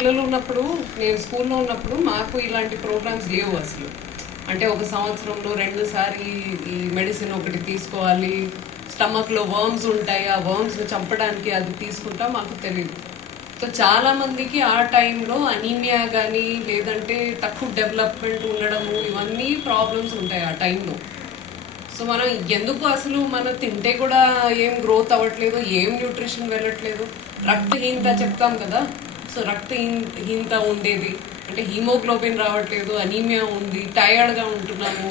పిల్లలు ఉన్నప్పుడు నేను స్కూల్లో ఉన్నప్పుడు మాకు ఇలాంటి ప్రోగ్రామ్స్ లేవు అసలు. అంటే ఒక సంవత్సరంలో రెండు సారి ఈ మెడిసిన్ ఒకటి తీసుకోవాలి. స్టమక్లో వర్మ్స్ ఉంటాయి. ఆ వర్మ్స్ని చంపడానికి అది తీసుకుంటా మాకు తెలియదు సో చాలా మందికి ఆ టైంలో అనీమియా కానీ లేదంటే తక్కువ డెవలప్మెంట్ ఉండడము ఇవన్నీ ప్రాబ్లమ్స్ ఉంటాయి ఆ టైంలో. సో మనం ఎందుకు అసలు మనం తింటే కూడా ఏం గ్రోత్ అవ్వట్లేదు ఏం న్యూట్రిషన్ వెళ్ళట్లేదు? రక్తహీనత చెప్తాం కదా. సో రక్తహీనత ఉండేది. అంటే హీమోగ్లోబిన్ రావట్లేదు అనీమియా ఉంది టయర్డ్గా ఉంటున్నాము.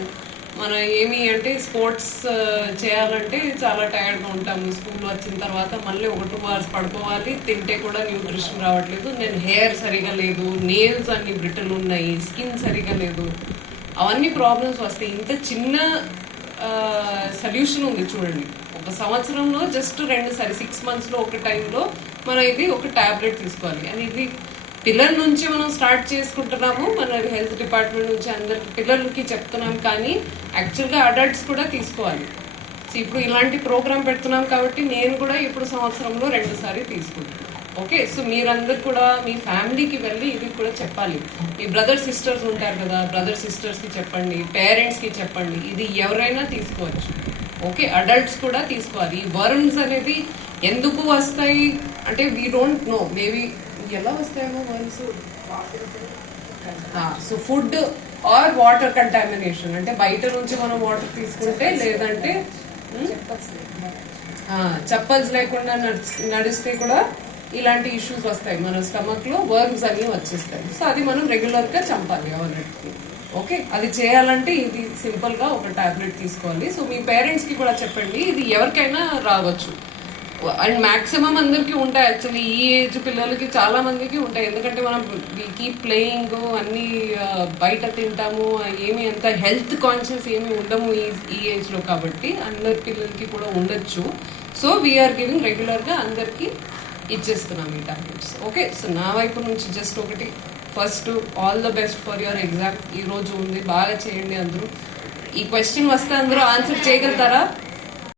మనం ఏమి అంటే స్పోర్ట్స్ uh, చేయాలంటే చాలా టైర్డ్గా ఉంటాము. స్కూల్ వచ్చిన తర్వాత మళ్ళీ ఒక టూ అవర్స్ పడుకోవాలి. తింటే కూడా న్యూట్రిషన్ రావట్లేదు. నేను హెయిర్ సరిగా లేదు నేల్స్ అన్ని బ్రిటన్ ఉన్నాయి స్కిన్ సరిగా లేదు. అవన్నీ ప్రాబ్లమ్స్ వస్తాయి. ఇంత చిన్న uh, సొల్యూషన్ ఉంది చూడండి. ఒక సంవత్సరంలో జస్ట్ రెండు సారి సిక్స్ మంత్స్లో ఒక టైంలో మనం ఇది ఒక టాబ్లెట్ తీసుకోవాలి. అని ఇది పిల్లల నుంచి మనం స్టార్ట్ చేసుకుంటున్నాము. మన హెల్త్ డిపార్ట్మెంట్ నుంచి అందరికి పిల్లలకి చెప్తున్నాం కానీ యాక్చువల్గా అడల్ట్స్ కూడా తీసుకోవాలి. సో ఇప్పుడు ఇలాంటి ప్రోగ్రామ్ పెడుతున్నాం కాబట్టి నేను కూడా ఇప్పుడు సంవత్సరంలో రెండుసారి తీసుకుంటాను తీసుకుంటున్నాను. ఓకే సో మీరందరు కూడా మీ ఫ్యామిలీకి వెళ్ళి ఇది కూడా చెప్పాలి. మీ బ్రదర్ సిస్టర్స్ ఉంటారు కదా బ్రదర్ సిస్టర్స్కి చెప్పండి పేరెంట్స్కి చెప్పండి ఇది ఎవరైనా తీసుకోవచ్చు. ఓకే అడల్ట్స్ కూడా తీసుకోవాలి. ఈ వర్మ్స్ అనేది ఎందుకు వస్తాయి? అంటే వీ డోంట్ నో మేబీ ఎలా వస్తాయేమో worms so food or water contamination అంటే బయట నుంచి మనం వాటర్ తీసుకుంటే లేదంటే చెప్పల్స్ లేకుండా నడిచి- నడిస్తే కూడా ఇలాంటి ఇష్యూస్ వస్తాయి. మన స్టమక్లో వర్మ్స్ అన్ని వచ్చేస్తాయి. సో అది మనం రెగ్యులర్గా చంపాలి ఎవరికి ఓకే అది చేయాలంటే ఇది సింపుల్గా ఒక టాబ్లెట్ తీసుకోవాలి సో మీ పేరెంట్స్కి కూడా చెప్పండి. ఇది ఎవరికైనా రావచ్చు. అండ్ మ్యాక్సిమం అందరికి ఉంటాయి యాక్చువల్లీ ఈ ఏజ్ పిల్లలకి చాలా మందికి ఉంటాయి. ఎందుకంటే మనం కీప్ ప్లేయింగ్ అన్ని బయట తింటాము. ఏమి అంత హెల్త్ కాన్షియస్ ఏమి ఉండము ఈ ఈ ఏజ్లో కాబట్టి అందరి పిల్లలకి కూడా ఉండొచ్చు. సో వీఆర్ గివింగ్ రెగ్యులర్గా అందరికి ఇచ్చేస్తున్నాం ఈ టార్గెట్స్ ఓకే సో నా వైపు నుంచి జస్ట్ ఒకటి. First all the best for your exam ఈ రోజు ఉంది బాగా చేయండి అందరూ. ఈ క్వశ్చన్ వస్తే అందరూ ఆన్సర్ చేయగలుగుతారా?